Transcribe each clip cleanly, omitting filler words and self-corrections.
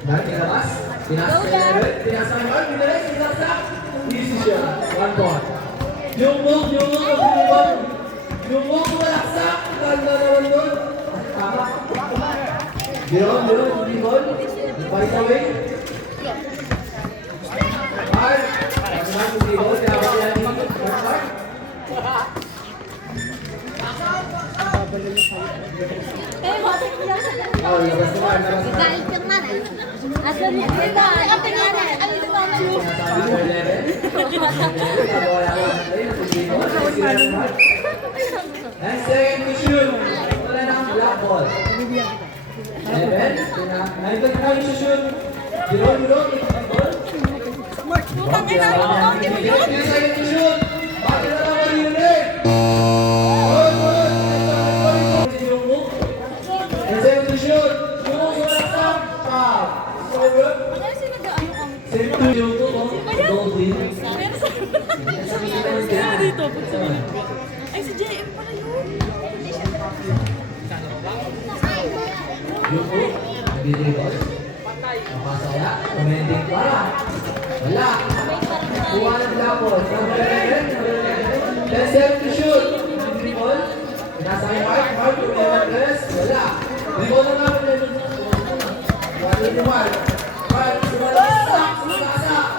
Dahil kinabas, pinasa kay Level, pinasa kay Mark, pinalik, pinasa. Easy siya, 1 point. Jungkook, Jungkook malaksak, ganda naman doon. Tama. Diron, hindi ball. Fight away. Mark, naman hindi ball, kaya ba yan dito? Mark. Oh, labas naman, labas naman. Galit ka man. Asan niya? Ito, tingnan na. Ano ito ba malu? And second to shoot. Wala na ang black ball. Eleven. Naitag na yung shoot. Diron. Ball. Putang ina mo. Second to shoot. Bakit na naman yun eh? And second to shoot. Jungkook wala sa foul. So good. Second to Jungkook. Goal team. Sino dito? Ay, si JM pala yun. Jungkook. Nagdidribble. Napasaya. Commenting para. Wala. Kuha ng black ball. Number 11. 10-7 to shoot. Dribble. Pinasa kay Mark. Mark, dress. Wala. Dribble na namin. Wala ni Mark. Mark, sumalasa.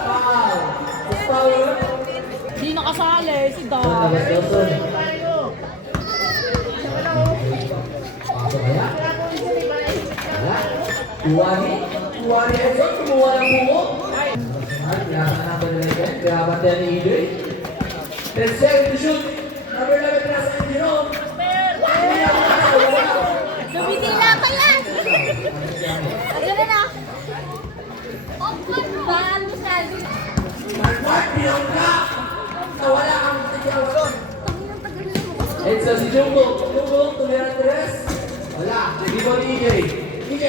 Foul. Foul. Hindi nakasali si Dom. Labas Dawson. Pasok kaya? Wala. Kuwani Edson. Kumuha ng bungo. Pinasa ka number 11. Kaya bantay ni EJ. 10 seconds to shoot. Number 11 pinasa ni Jerome. Dumitila pa yan. Ayun na. Paano sabi? Mark, pinong ka. Nawala ang tiyawan. Edson si Jungkook. Tumira ng tres. Wala. Rebound ni EJ. EJ.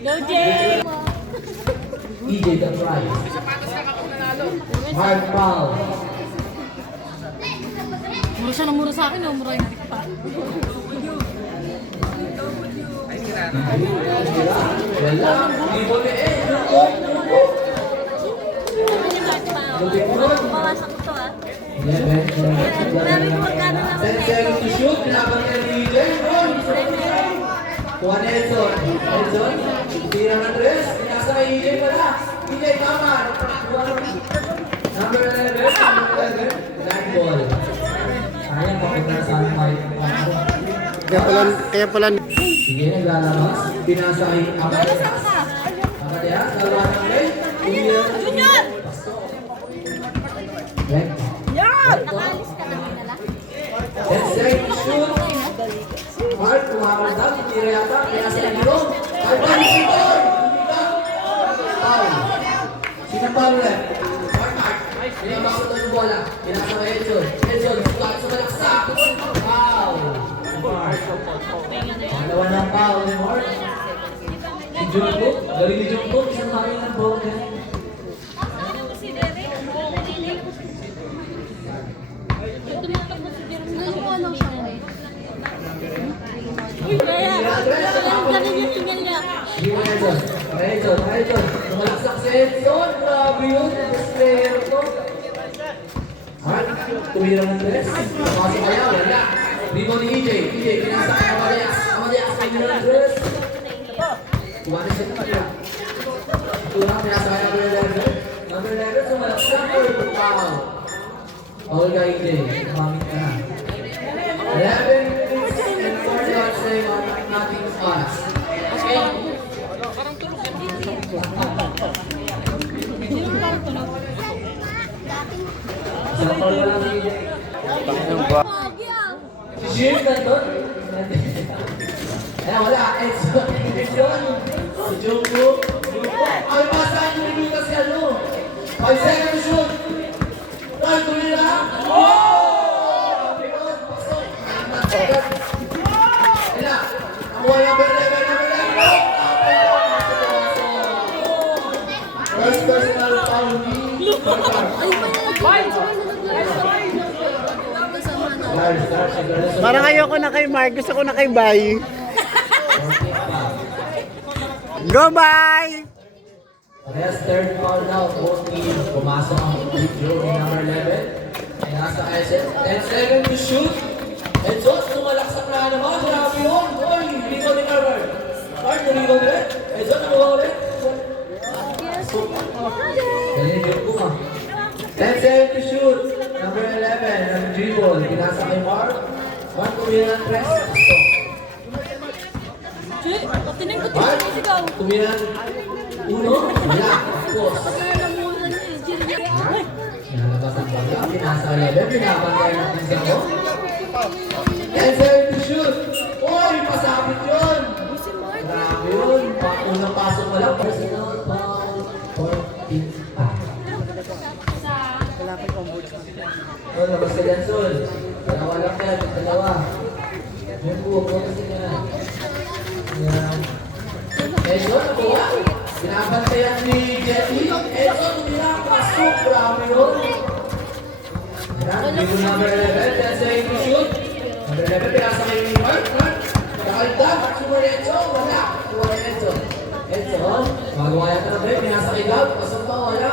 Go, Jay! EJ the prize. Hard foul. Mura siya ng mura sa akin, mura yung pa. Wala. Rebound ni Jungkook. Bawasan ko to ah. 10 seconds to shoot. Pinabantay ni EJ. Kuha ni Edson. Tira ng tres. Pinasa kay EJ pala. EJ, tama. Number 11. Line ball. Sayang kapag nasaan tayo. Kaya pala Sige, naglalabas. Pinasa kay Amadea. Amadea, dalawa ng play. Junior! Yan! Nakalis ka naman nala. 10 seconds to shoot. Mark, kumakaroon daw. Tira yata. Pinasa kay Jerome. Mark, si Boy! Foul. Sino foul ulit? Mark. Pinabakot na yung bola. Pinasa kay Edson. Sukat sa malaksak. Foul. Mark. Dalawa ng foul ni Mark. Si Jungkook. Galing ni Jungkook. Isang kaya ng bola niya. Ganun yung tingin niya. Edson. Malaksak si Edson. Grabe yun. Best player to. Mark, tumira ng tres. Napasok kaya, wala. Rebound ni EJ. Pinasa kay Amadeas. Tumira ng tres. Tumanin siya tumira. Turang, pinasa kay number 11. Number 11, sumalaksak. Foul. Foul ka EJ. Pamit ka na. 11 minutes and 40 yards saying on nothing fast. Sa foul ka lang EJ. Si Jim nandun. Wala. Edson. Si Jungkook. Ay, masaan yung Lucas si ano? 5 seconds to shoot. Ay, tumira. Pasok. Ila. Nakuha yung number 11. First personal foul ni parang ayoko na kay Mark, gusto ko na kay Bay. Go, bye! Parehas third foul now. Both team. Pumasok ang video ni number 11. Ay nasa SM. 10 to shoot. And so, tumalaksak na naman. Grabe yun. Oy, rebound ni Harvard. Harvard, rebound ulit. And so, nakuha ulit. Galing yung kuma. 10 to shoot. Number 11, ang dribble. Pinasa kay Mark. Mark, tumira ng press. Mark, tumira ng uno. Wala. Post. Nalabas ang bala. Pinasa 11. Pinabantay ng pisa mo. 10 to shoot. Uy, pasabit yun. Grabe yun. Unang pasok mo lang. Personal foul for team A. Oh, labas ka dyan, Sol. Dalawa lang yan. Dalawa. Yung buhok mo kasi nga. Yan. Ezo, nakuha. Binabantayan ni Jetty. Ezo, tumira. Pasok. Grabe yun. Yan. Dito number 11. That's the aim to shoot. Number 11. Pinasa kayo ni Mark. Nakaldag. Sumuli Ezo. Wala. Sumuli Ezo. Ezo. Magawa yata na ba yun? Pinasa kay Gab. Pasok pa. Wala.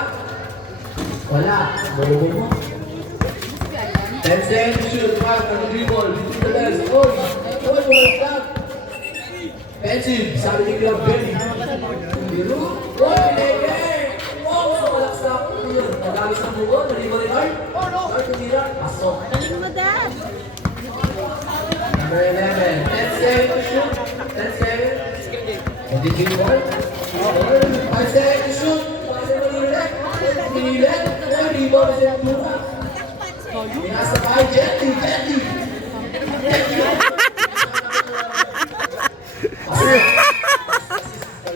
Wala. Bobo mo. 10 seconds to shoot. Mark, ano dribble? Between the legs. Oy! Oy, wala ka. Pensive. Sabi ni Club Benny. Biro. Oy, lege! Wow, malaksak. Nagalis ang buko. Dribble ni Mark. Mark, tumira. Pasok. Number 11. 10 seconds to shoot. 10 seconds. Hindi dribble. 5 seconds to shoot. 5 seconds to shoot. Pinilit. Oy, rebound sa Mura. Pinasa kay Jetty. Jetty.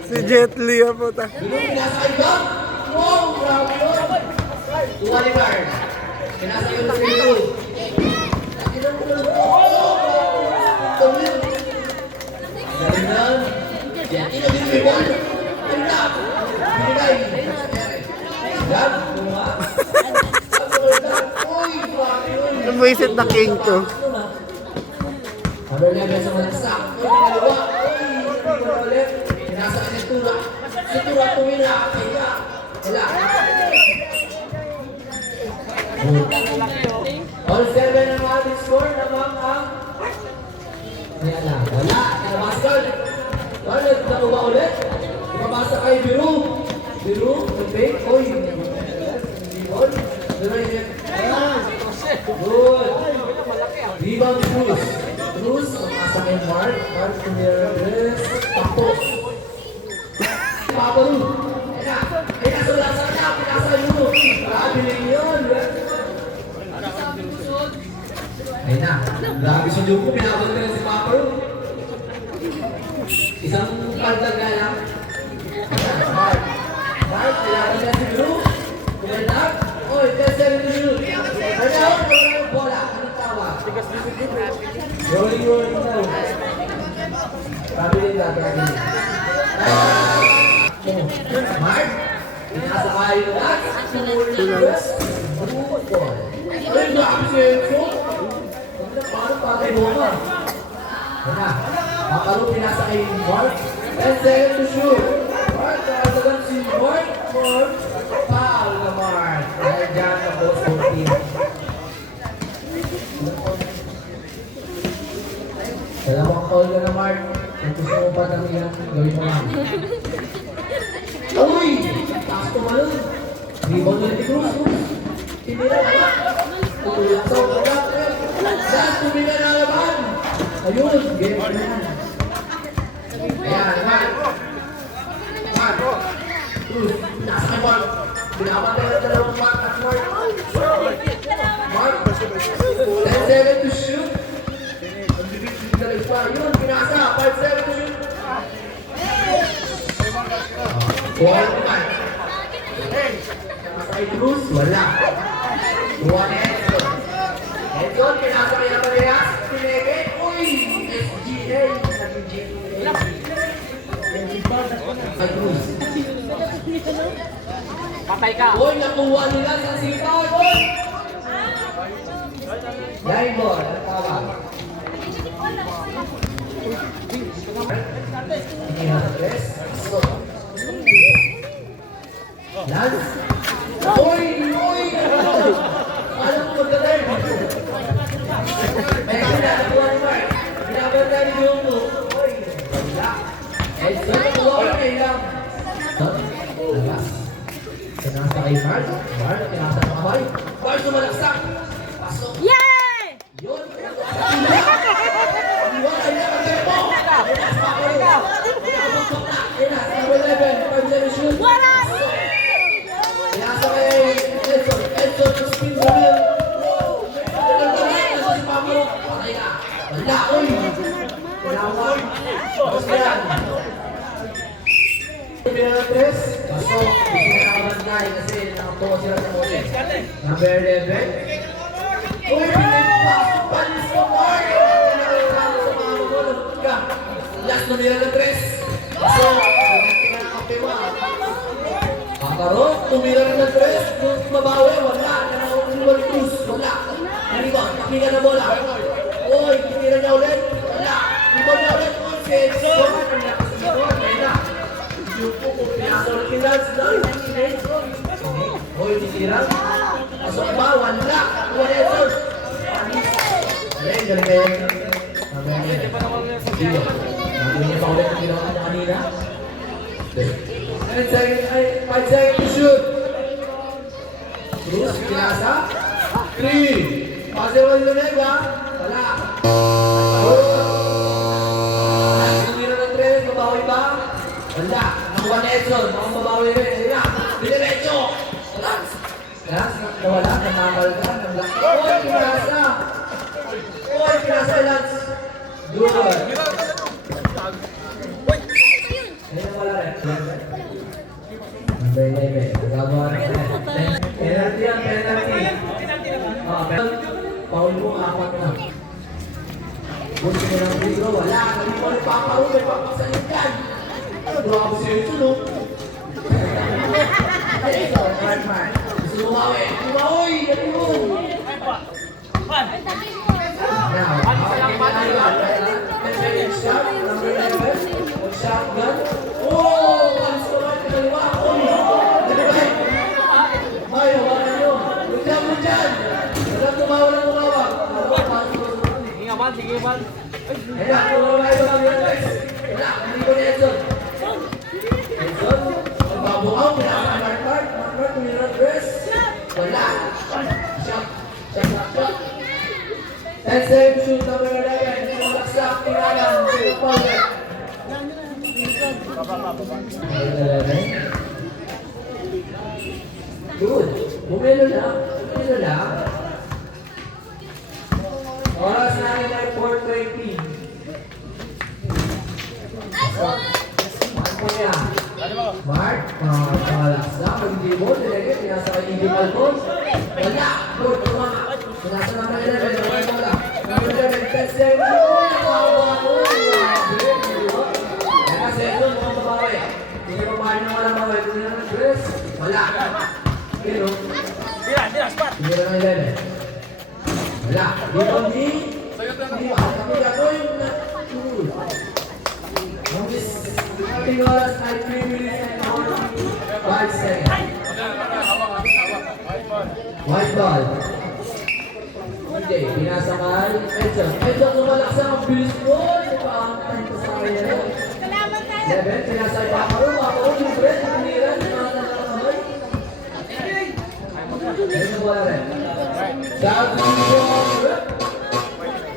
Si Jet Li po ta. Pinasa kay Gab. Wow, grabe yun. Tuwa ni Guard. Pinasa yun sa Mura. Galing na. Jetty na din may ball. Galing na. Binigay. Gab, bunga. Lumisit na king to. Number 11 sa malaksak. Uy, dalawa. Uy, hindi ko ulit. Pinasa ka si Tura. Si Tura tumira. Kaya. Wala. All 7 ang ating score naman ang... Ayan lang. Wala. Nalamaskan. Wala. Nakuha ulit. Ipapasa kay Biru. Biru. Okay. Uy. Rebound. Good. Rebound ni Cruz. Cruz, pumasa kay Mark. Mark, tumira. Tapos. Paparu. Ayan na. Ayan na, sulasan na. Pinasa yun. Grabe lang yun. Ayan na. Grabe sa ko. Pinabal ka na si Paparu. Isang paldag ka lang. Ayan na, Mark. Mark, pinabal ka si Cruz. Kumalag. Oy, 10-7 to shoot. Ano? Ano bola? Anong tawag? Rolling daw. Traveling lang, traveling. Mark, pinasa kayo na. Tumulong. Bukol. Ay, grabe si Enzo. Paano patay mo ka? Yan na. Makaroon pinasa kay Mark. 10 seconds to shoot. Mark, nakatagan si Mark. Mark. Foul na Mark. Dahil dyan na both team. Dalawang foul ka na Mark. Kung gusto mo pa ng ilang, gawin mo lang. Uy! Taas tumalun. Rebound ulit ni Cruz. Tinira na. Tutulak sa wala. Dahil tumira na laban. Ayun, game na yan. Ayan, Mark. Mark. Cruz, nasa kay Mark. Binabantay na dalawang Mark at Mark. Mark. 10-7 to shoot. Ang bibig galing pa. Yun, pinasa. 5-7 to shoot. Kuha naman. Nasa kay Cruz, wala. Kuha ni Edson. Edson, pinasa kaya parehas. Pineke. Uy! SGA. Kay Cruz. Patay ka. Uy, nakuha nila sa sipaw. Uy! Line ball. Ang tawag. Hindi na sa press. So, Lance. Uy! Uy! Alam mo magdadal. Eh, nakuha ni Mark. Pinabanda ni Jumbo. Uy! Wala. Eh, so, nakuha ko na ilang. Wala. Pinasa kay Mark. Mark, pinasa ng kamay. Mark, sumalaksak. Pasok. Yay! Yun. Iwan ay nakatempo. Number 11, 5-7 shoot. Wala! Pinasa kay Edson. Edson, spin sa wheel. Si Pablo. Patay na. Wala, uy. Pinawag. Tapos na yan. Pinala 3. Pasok. Pinakabantay kasi nakakuha sila sa muli. Number 11. Uy, pinipasok pa ni Sumar. Pinakabantay sa mga magulo. Last na nila na 3. Pasok. Pinakabantay. Kakarot, tumira rin ng 3. Kung mabawi, wala. Nanakot Cruz. Wala. Naliba, pakita na bola. Uy, titira niya ulit. Wala. Iba niya ulit. Uy, Senso. Ang lakas ng bola. Kaya. Yupo ko, pinasa ulit yung Lance. Uy, titira. Pasok ba? Wala. Wala ito. Galing, galing kayo. Sige. Nagawin niya pa ulit ang ginawa niya kanina. 5 seconds to shoot. Cruz, pinasa. 3. Pasir mo dito na iba. Wala. Tumira ng 3. Mabawi ba? Wala. Nakuha ni Edson. Mabawi rin. Ayun na. Dinerecho. Lance. Lance, nawala. Namamal ka. Uy, pinasa. Uy, pinasa Lance. Good. Ayun na wala rin. Bebe, nagagawa na yan. Penalty yan, penalty. Paul mo, 4 na. Gusto mo ng free throw, wala. Hindi mo rin paparoon, may papasalit yan. Grabe siya ito, no? Ito, Mark. Gusto mo mawi. Uy, dali mo. Shotgun. Oh, alis ko lang kaliwa. Ay, hawakan nyo. Huwag mo dyan. Walang tumawag. Sige man, sige man. Ayan, tumawa kayo lang yun, guys. Wala, hindi ko ni Edson. Edson, magbabukaw. Pinaka Mark, tumira dress. Wala. Shot. 10 seconds shoot, number 11. Hindi mo laksak, tinalang. Sige, Paul. Good. Bumelo lang. Bumelo lang. Oras namin ay 4:20. Ano po niya? Mark, pangalaksa. Pag hindi mo, nilagay, pinasa kay Indy Malcon. Wala. Good. Tumama. Pinasa naman 11. Wala. Number 11. 10 seconds. Hindi pa paano naman ang mga ito nila ng dress. Wala. Pero, hindi na ng 11. Wala. Dito hindi. Hindi ba? Tapi gagawin na. Ang oras ay 3 minutes and 45 seconds. White ball. Hindi. Pinasa kay Edson. Edson, sumalaksa ang bilis mo. Hindi pa ang time pa sa kanya. 11, pinasay pa ako. Yung bread, naniran, nakakamay. Ayun ang wala rin.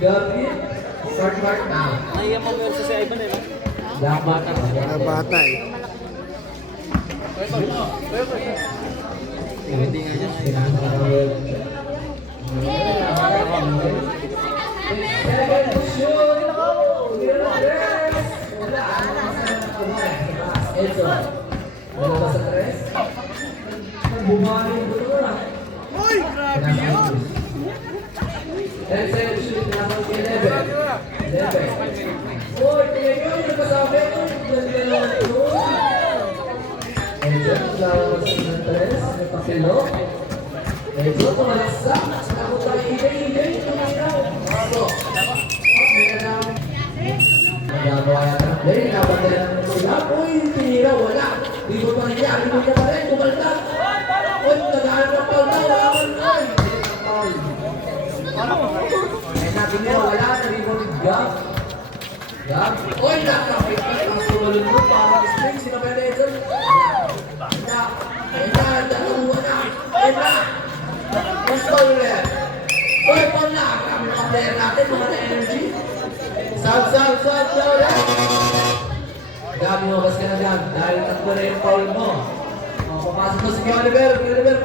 Gabi, start mark now. Naiya mo meron sa Ivan eh. Black mark na. Mga bata eh. Hindi nga dyan. Second shoot. Wala. Edson. Wala ba sa tres? Bumali yung buto na. Uy! Grabe yun! 10 seconds shoot. Pinasok si 11. 11. Uy! Tingnan nyo yung nagkasabi. Edson. Lalabas ng tres. Nagpapilo. Edson. Tumalaksa. Nakot tayo. Ibay. Tumalakaw. Bravo. Nagagawa yata ng play, napatay lang ng sila. Uy, tinira, wala. Di ko pa niya. Rebound niya pa rin. Bumaliktad. Uy, naghahanap ng foul daw. Lawan na. Foul. Ay natin mo, wala na. Rebound ni Gab. Gab. Uy, nakapit ka. Ang sumalunod. Parang spring. Sino ba yung Edson? Ayun na. Dalawa na. Ayun na. Mas foul ulit. Uy, foul na. Kami mga player natin. Mga na-energy. Sab daw ulit. Gabi, magas ka na dyan. Dahil tatlo na yung foul mo. Papasok mo si Oliver. Oliver,